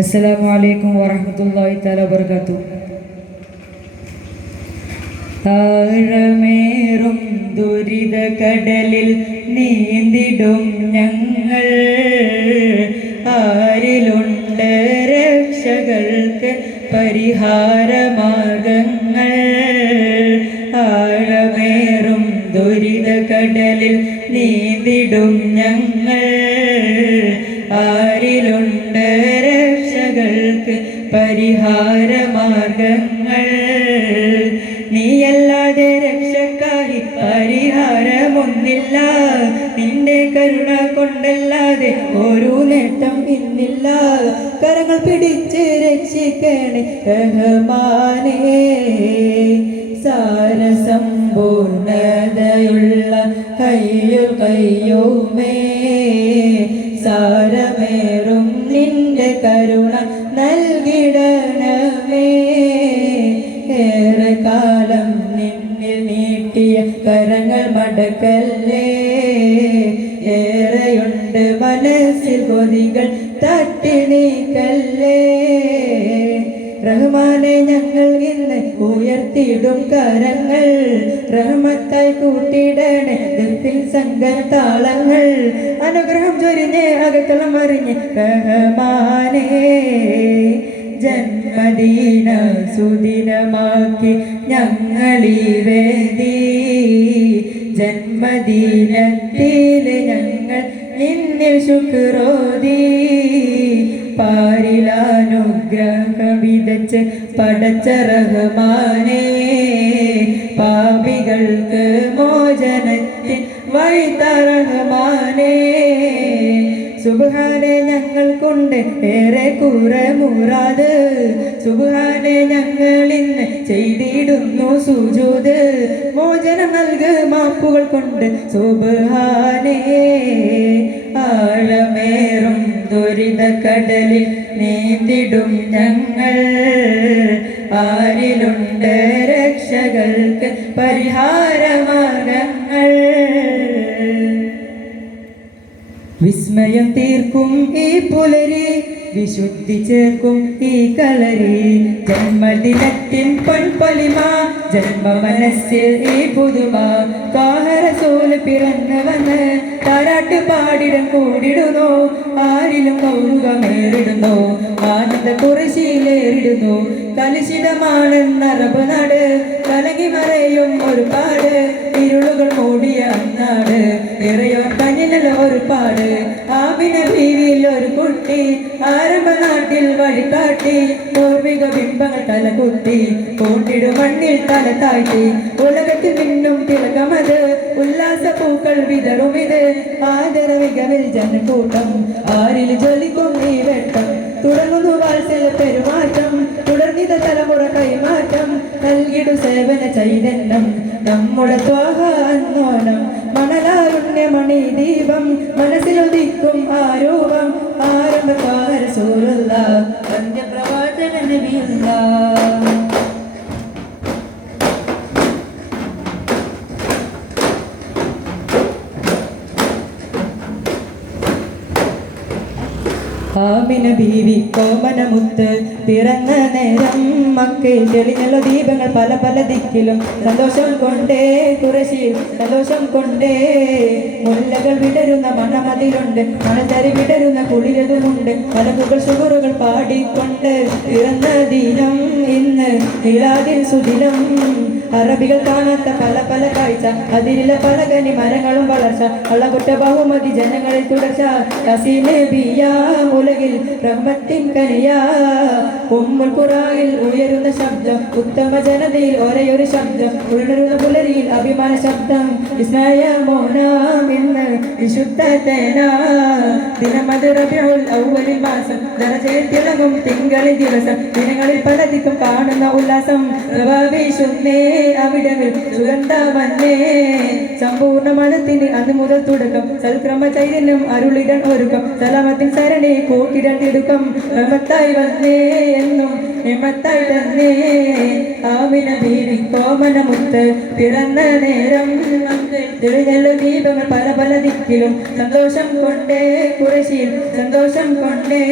അസ്സലാമു അലൈക്കും വറഹ്മത്തുള്ളാഹി വർഗത്തു താഴമേറും ദുരിത കടലിൽ നീന്തിടും ഞങ്ങൾ. ആരിലുണ്ട് രക്ഷകൾക്ക് പരിഹാരമാർഗങ്ങൾ രക്ഷകൾക്ക് പരിഹാരമാർഗങ്ങൾ കാലം നിന്നിൽ നീട്ടിയ കരങ്ങൾ മടക്കല്ലേ? ഏറെയുണ്ട് മനസ്സിൽ കൊതികൾ തട്ടി നീക്കല്ലേ? റഹ്മാനെ ഞങ്ങൾ ഇന്ന് ഉയർത്തിയിടും കരങ്ങൾ. റഹ്മത്തായി കൂട്ടിയിടണേ ദുഃഖിൽ അനുഗ്രഹം ചൊരിഞ്ഞ് അകത്തളം അറിഞ്ഞ് റഹ്മാനേ. ജന്മദീന സുദിനമാക്കി ഞങ്ങളീ വേദി. ജന്മദിനത്തിൽ ഞങ്ങൾ നിന്നിൽ ശുക്രോതി പാരിലാനുഗ്രഹ വിതച്ച് പടച്ച റഹ്മാനേ പാപികൾക്ക് മോചനത്തിൻ വൈതറഹ്മാനേ സുബാനെ ഞങ്ങൾക്കുണ്ട് ഏറെ കുറെ മുറാത് സുബാനെ ഞങ്ങൾ ഇന്ന് ചെയ്തിടുന്നു സുജൂത്. മോചനം നൽക മാപ്പുകൾ കൊണ്ട് സുബാനേ. ആഴമേറും ദുരിത കടലിൽ നീന്തിടും ഞങ്ങൾ. ആരിലുണ്ട് രക്ഷകൾക്ക് പരിഹാരമാർഗങ്ങൾ. വിസ്മയം തീർക്കും ഈ പുലരി വിശുദ്ധി ചേർക്കും ഈ കളരി. ജന്മദിനത്തിൻ പൊൻപൊലിമ ജന്മ മനസ്സിൽ ഈ പുതുമ. കാഹരസോൽ പിറന്നു വന്ന് താരാട്ട് പാടിടം കൂടിടുന്നു. ആരിലും കൗതുകമേറിടുന്നു. ആനന്ദ കുറശിയിലേറിടുന്നു കലുഷിതമാണെന്നറബ് നാട്. കലങ്ങി മറയും ഒരുപാട്. ഇരുളുകൾ മൂടിയ നാട് ഇറയോർ കഞ്ഞിലൽ ഒരുപാട്. ആമിന ഭീതിയിൽ ഒരു കുട്ടി. ആരംഭ നാട്ടിൽ വഴികാട്ടി. പൂർവിക ബിംബങ്ങൾ തലകുത്തി കൂട്ടിടു മണ്ണിൽ തല താഴ്ത്തി. ഉലകത്തിൽ നിന്നും തിളക്കമത്. ഉല്ലാസ പൂക്കൾ വിതറും ഇത് ആദര മികവിൽ ജനക്കൂട്ടം. ആരിൽ ജ്വലിക്കും നീ വെട്ടം. തുടങ്ങുന്നു വാത്സല്യ ചൈതന്യം നമ്മുടെ ത്വാഹ അന്നോണം മണലാരുണ്യ മണി ദീപം മനസ്സിലൊതിക്കും ആരൂപം ആരംഭക്കാര സൂരുള്ള അന്ത്യപ്രവാചക നബിയുള്ള ആമിന ബീവി കോമനമുത്ത് പിറന്ന നേരം മക്കയിൽ തെളിഞ്ഞുള്ള ദീപങ്ങൾ പല പല ദിക്കിലും. സന്തോഷം കൊണ്ടേ കുറശിയിൽ സന്തോഷം കൊണ്ടേ മുല്ലകൾ വിടരുന്ന മണമതിലുണ്ട്. മണത്തരി വിടരുന്ന കുളിരതുമുണ്ട്. മലകുകൾ ഷുഗറുകൾ പാടിക്കൊണ്ട് പിറന്ന ദിനം ഇന്ന്. നിലാതിൽ സുദിനം. അറബികൾ കാണാത്ത പല പല കാഴ്ച. അതിരില പലകനി മരങ്ങളും വളർച്ച. അളകുട്ട ബഹുമതി ജനങ്ങളിൽ തുടർച്ച. ഉലകിൽ റഹ്മത്തിൻ കനിയാ. ഉമ്മൽ ഖുറാനിൽ ഉയരുന്ന ശബ്ദം ഉത്തമ ജനതയിൽ ഒരേയൊരു ശബ്ദം ഉണരുന്ന പുലരിയിൽ അഭിമാന ശബ്ദം. ഇസ്നായ മോനാം ഇന്ന് വിശുദ്ധ തേന ദിനമത് റബിയുൽ ഔവലിൽ മാസം ദരജയിൽ തിളങ്ങും ദിവസം ദിനങ്ങളിൽ പലതിക്കും കാണുന്ന ഉല്ലാസം. പ്രഭാവീശുന്നേ അവിടമിൽ സുഗന്ധമന്നേ സമ്പൂർണ മതത്തിന് അന്ന് തുടക്കം സൽക്രമ ചൈതന്യം അരുളിടൻ ഒരുക്കം സലാമത്തിൻ സരണി കൂട്ടിടൻ തിടുക്കം മത്തായി വന്നേ എന്നും മത്തായി തന്നേ. ആമിന ബീവി കോമനമുത്ത് പിറന്ന നേരം തിരുഞ്ഞെല്ലു ദീപങ്ങൾ പല പല ദിക്കിലും. സന്തോഷം കൊണ്ടേ കുറശിയിൽ സന്തോഷം കൊണ്ടേ.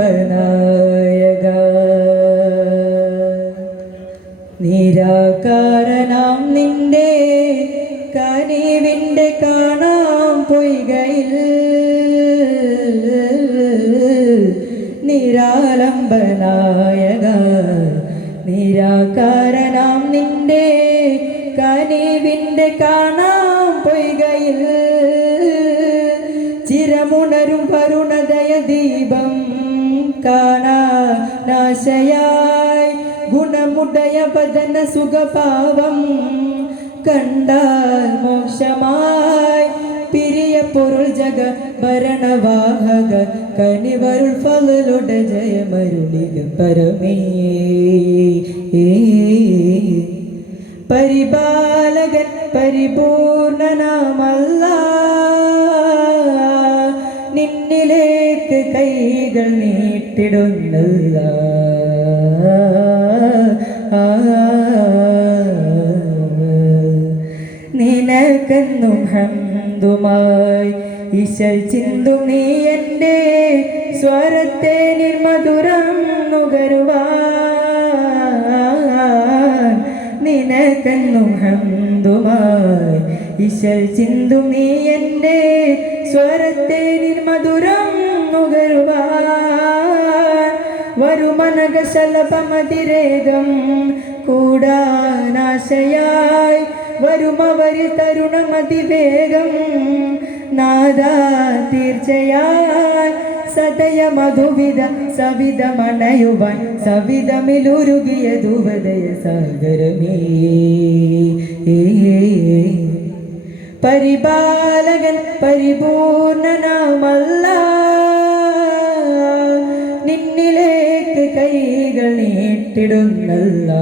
നിരാലംബനായക നിരാകാരനാം നിന്റെ കനിവിന്റെ കാണാം പൊയ്കയിൽ. നിരാലംബനായക. നിരാകാരനാം നിന്റെ കനിവിന്റെ വദന സുഖഭാവം കണ്ടാൽ മോശമായി. പിരിയ പൊരുൾ ജഗ ഭരണവാഹക കനിവരുൾ ഫലുടെ ജയമരുളിക പരമേ. പരിപാലകൻ പരിപൂർണനാമല്ല. നിന്നിലേക്ക് കൈകൾ നീട്ടിടുന്നല്ല. ആ, നിനക്കെന്നും ഹന്തുമായി ഈശൽ ചിന്തു നീ എന്റെ സ്വരത്തെ നിർമധുരം നുകരുവാൻ. നിനക്കെന്നും ഹന്തുമായി ഈശൽ ചിന്തു നീ എന്റെ സ്വരത്തെ നിർമധുരം നുകരുവാൻ. വരുമനക ശലഭമതിരേകം കൂടാനാശയായി വരുമവരി തരുണമതിവേഗം നാദാ തീർച്ചയായി സതയ മധുവിധ സവിധമണയുവാൻ സവിധമിലുരുകിയ ധുവദയ സാഗരമേ. പരിപാലകൻ പരിപൂർണനാമല്ല. നിന്നിലേക്ക് കൈകൾ നീട്ടിടുന്നല്ല.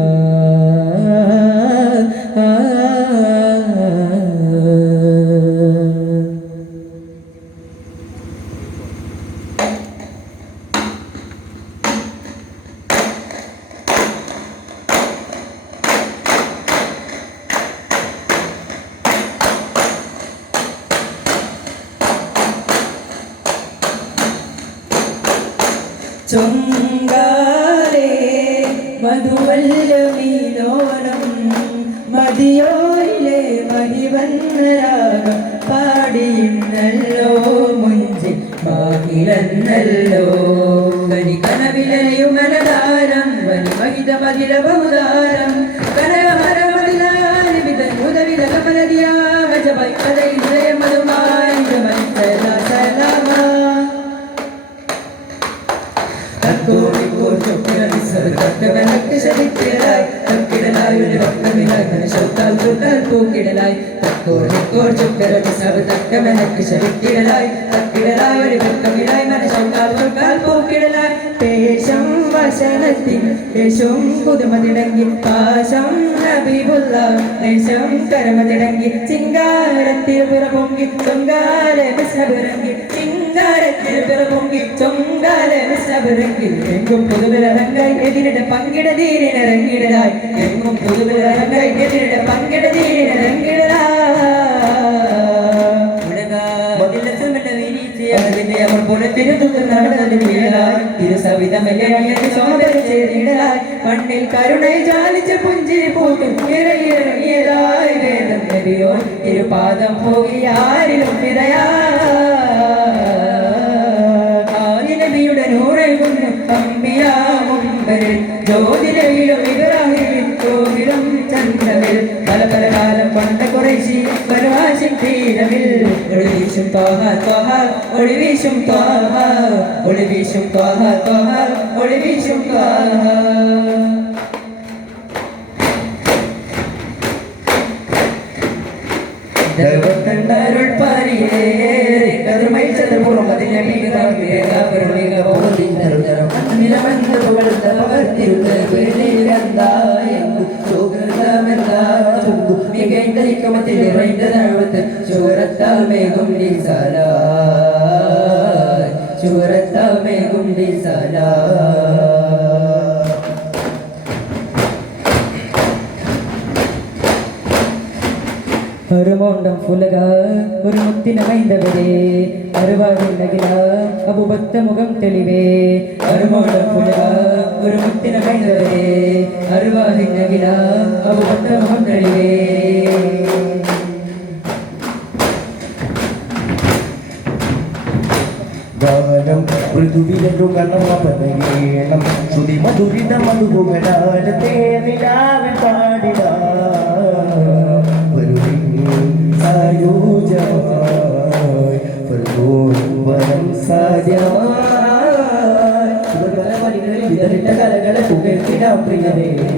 ചൊങ്കാലേ മധുവല്ലമീലോനം മതിയോയിലെ മണിവന്നരാഗം പാടിയുന്നല്ലോ മുഞ്ചി ബഹുദാരം പൂക്കിടലായി തക്കോടിക്കോർ തക്ക മെനക്ക് ശരിക്കിടലായി തക്കിടലായി ഒരു പക്കമിടായി തൊട്ടാൽ പൂക്കിടലായി പേശം വശനത്തിൽ യേശും പുതുമതിടങ്ങി പാശം നബിബുള്ള ദേശം കരമതിടങ്ങി ചിങ്കാരത്തിൽ പിറപൊങ്കി ചൊങ്കാല മിസ്ഹബിറങ്ങി ചിങ്കാരത്തിൽ പിറപൊങ്കി ചൊങ്കാല മിസ്ഹബിറങ്ങി എങ്കും പുതുവിലറങ്ങായി എതിരുടെ പങ്കിട തീരിനിറങ്ങിടലായി എങ്ങും പുതുവിലറങ്ങായി എതിരുടെ പങ്കിട മണ്ണിൽ കരുണൈ ജാലിച്ച പുഞ്ചിരി പൂത്തും വേദം നബിയോ ഇരുപാദം പോകി ആരിലും പിറയാ നബിയുടെ നൂറെഴുന്നു അമ്പിയാ മുമ്പരിൽ ജ്യോതിരയിലും ഇബ്രാഹിമിൻ ചന്ദ്രമിൽ പല പല കാലം പണ്ട കുറേശി പരവാശി തീരമിൽ வீசும் தோஹா தோஹா ஒளி வீசும் தோஹா ஒளி வீசும் தோஹா தோஹா ஒளி வீசும் தோஹா தர்வத்தன் அருள் பாரியே கதிர்மை சந்திரபுரம் அதில் நபிதான் மிக பகுதியின் அருள் நிலவந்த புகழ்ந்தவர் திருத்தருளே இறந்தாய் என்று சோகர்தமெல்லாம் மிகைந்த இக்கமத்தில் நிறைந்த தழுவத்தில் चुरता में गुंडी साला चुरता में गुंडी साला அருமோண்டம் புலகா ஒரு முத்தி நகைந்தவரே அருவாவில் நகிலா அபுபத்த முகம் தெளிவே அருமோண்டம் புலகா ஒரு முத்தி நகைந்தவரே அருவாவில் நகிலா அபுபத்த முகம் தெளிவே സാധ്യമായി വിതറിട്ട കണ്ണം പുകഴ്ത്തിടാം പ്രിയരേ പകലിടാം മുറിയിടമൈ കലകളെ കലകളെ ഐസൊക്കുന്ന മരിതം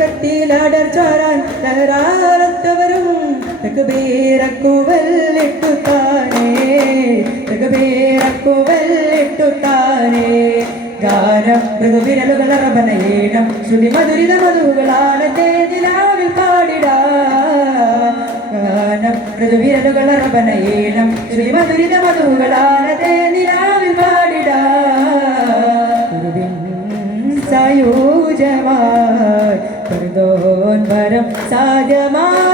തക്കത്തിലടർ ചാരാൻ തരാറത്തവരും തകബീറക്കുവല്ലിട്ടു താനേ തകബീറക്കുവല്ലിട്ടു താനേ ഗാനം മൃഗവിരലുകളറബനയേണം ശ്രുതി മധുരിത മധുകളാണ് തേതിലാവിൽ പാടിടാ. ഗാനം മൃദുവിരലുകളറബനയേണം ശ്രുതി മധുരിത മധുകളാണ് തേതിലാവിൽ പാടിടാ. ഗുരുവിൻ സായൂജമായി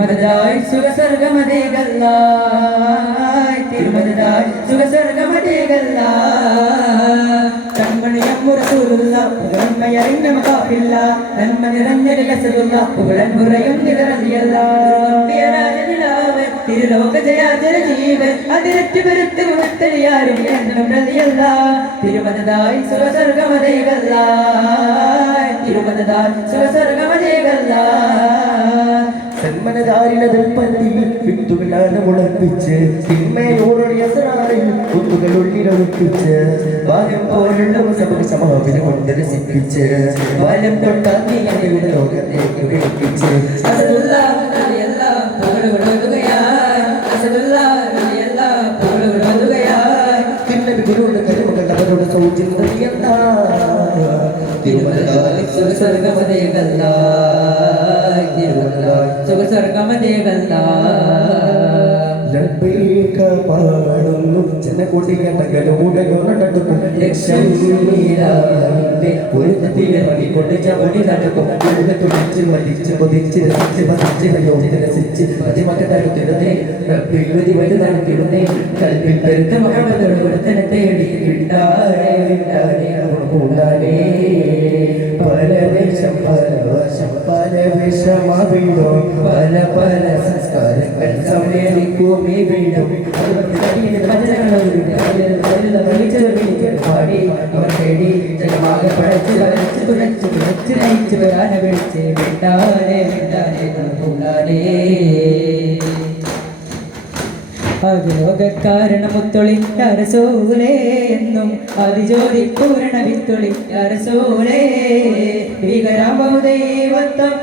പരതോൻവരം സാധ്യമായി തിരുമലതായി കൺമണിയമ്മുറസൂലുള്ള പുകഴന്മയറിഞ്ഞ മകാപ്പില്ല നന്മ നിറഞ്ഞൊരു കസലുള്ള പുകഴൻ മുറയും നിറഞ്ഞല്ല തിരുലോക ജയാചര ജീവൻ അതിരറ്റു പെരുത്ത് ഗുണത്തരിയാരും എന്നും പ്രതിയല്ല തിരുമലതായി സുഖസ്വർഗമതേകല്ല തിരുമലതായി സുഖസ്വർഗമതേകല്ല സന്മനധാരിണതിൽ പന്തി വിത്തുകളാണ് മുളപ്പിച്ച് തിന്മയോടുള്ള സറാറിൽ കുത്തുകൾ ഉള്ളിലൊളിപ്പിച്ച് ബാല്യം പോലുള്ള സഭ സമാപിനെ കൊണ്ട് രസിപ്പിച്ച് ബാലം തൊട്ടാക്കി അടിയുടെ ലോകത്തേക്ക് വിളിപ്പിച്ച് ലബ്ബൈക പാടുന്നു ജനകൊടിയടകളുടയോ നടക്കും ലക്ഷം നീരാവിന്റെ ഒരു നദിയിലെ പണികൊണ്ട് ചവടി നടക്കും ഇവിടെ തുടിച്ച് മതിച്ച് കൊതിച്ച് രസിച്ച് പതിച്ച് യോജന രസിച്ച് പതിമക തടുത്തിടുന്നേ റബ്ബിൽ വിധി വഴി നടത്തിടുന്നേ കൽവിൽ പെരുത്ത മഹമ്മദോട് ഒരുത്തനെ തേടി വിട്ടാരേ വിട്ടാരേ കൂടാനേ പല വേഷം പല വശം പല വിഷമവിടോ പല പല സംസ്കാരങ്ങൾ സമ്മേളിക്കും ഈ വീടും പാടി അവർ തേടി ജനമാകെ പഴച്ച് വരച്ച് തുണച്ച് തുണച്ച് നയിച്ച് വരാനെ വിളിച്ച് വിട്ടാനേ വിട്ടാനേ കൂടാനേ അതിലോകക്കാരണമുത്തൊളി അരസോലേ എന്നും അതിജോതി പൂരണ വിത്തൊളി അരസോലേ ഭീകരാമൗദൈവത്വം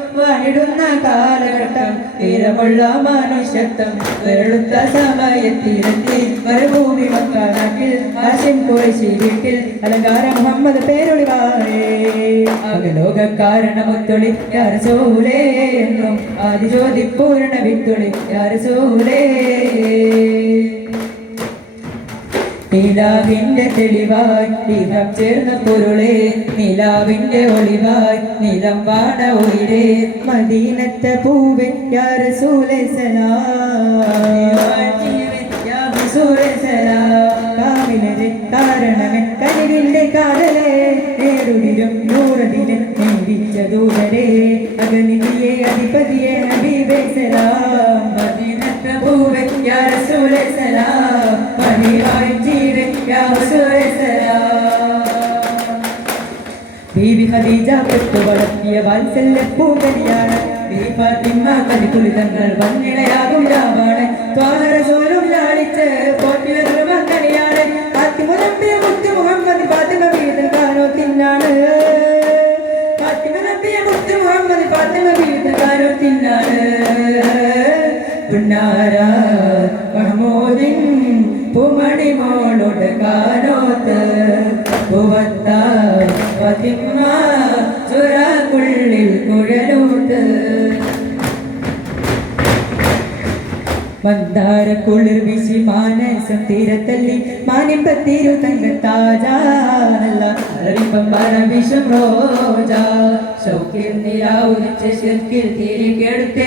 കാലഘട്ടം തീരമുള്ള മനുഷ്യത്വം വെറുത്ത സമയത്തിലെത്തി മരുഭൂമി മക്കാനാട്ടിൽ ആശിം കുറേശി വീട്ടിൽ അലങ്കാര മുഹമ്മദ് പേരൊളിവാറേ അകലോകക്കാരണമുത്തൊളി അരസോലേ എന്നും ആദിജ്യോതി പൂരണ വിത്തൊളി അരസോലേ. നിലാവിന്റെ തെളിവായി നിലം ചേർന്ന പൊരുളെ നിലാവിന്റെ ഒളിവായി നിലം വാട ഉയരെ മദീനത്തെ പൂവൻ യാ റസൂലേ സലാം കാരണമേ കഴിവിന്റെ കാതലേ നേടുവിലും നൂറതിലും അഗനിധിയെ അധിപതിയെ ഹബീബേ സലാം പെട്ടു വളർത്തിയ വാത്സല്യ പൂങ്കലിയാണ് ഈ ഫാത്തിമ കലിക്കുളിതങ്ങൾ വന്നിടയാകും രാവാണ്. ത്വാഹരസോലും ലാളിച്ച് പോറ്റി വരുന്ന മകനിയാണ് ഫാത്തിമ നബിയെ മുത്ത് മുഹമ്മദ് ഫാത്തിമ വീതൻ കാനോ തിന്നാണ്. ഫാത്തിമ മുത്തു മുഹമ്മദ് ഫാത്തിമ വീതൻ കാനോ തിന്നാണ്. പുന്നാര മഹമൂദിൻ പൂമണി മോളോട് കാനോത്ത് മന്ദാര കുളിർ വീശി മാനസം തീരത്തല്ലി. മാനിമ്പത്തിരു തങ്കത്താജാനല്ല അറിപ്പം മരം വിഷം റോജ. ശൗക്കിൽ നിലാവുരിച്ച് ശിർക്കിൽ തിരികെടുത്ത്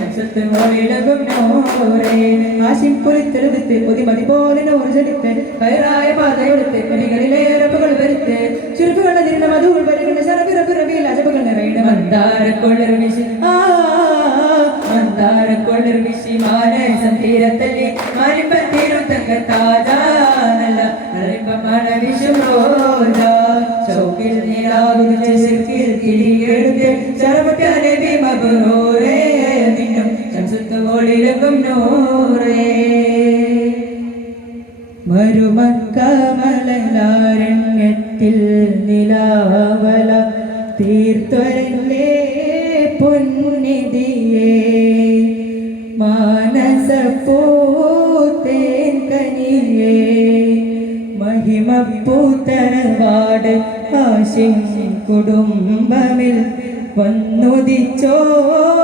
നക്ഷത്ര മോളിലകും നോരേ ആശിം കുളിത്തെടുത്ത് ഒതിമതി പോലെ നൂറ് ചെടുത്ത് കയറായ പാതയെടുത്ത് പണികളിലെ ഇറപ്പുകൾ വരുത്ത്. ചുരുപ്പുകൾ അതിരുന്ന മധുൾ പരിഗണ ശരപിറപ്പിറവിയിൽ അജപുകൾ നിറയുടെ മന്ദാര കുളിർ വീശി. ആ മന്ദാര കുളിർ വീശി മാനസം തീരത്തല്ലേ മാരിപ്പത്തീരും തങ്കത്താജാ നല്ല അറിമ്പമാണ് വിഷും റോജ ചൗക്കിൽ നീളാവുദിച്ച് ശിർക്കിൽ തിരികെടുത്ത് ചരമറ്റാലെ ഭീമപുരൂരേ നിന്നും ശംസുത്ത് ഓളിലകും നൂറേ. മരുമക്കമലരണ്യത്തിൽ നിലാവല തീർത്തൊരല്ലേ പൊന്നിതിയേ മാനസപ്പൂത്തേൻ കനിയേ മഹിമപ്പൂത്തരവാട് ആശിൻ കുടുംബമിൽ വന്നുദിച്ചോരം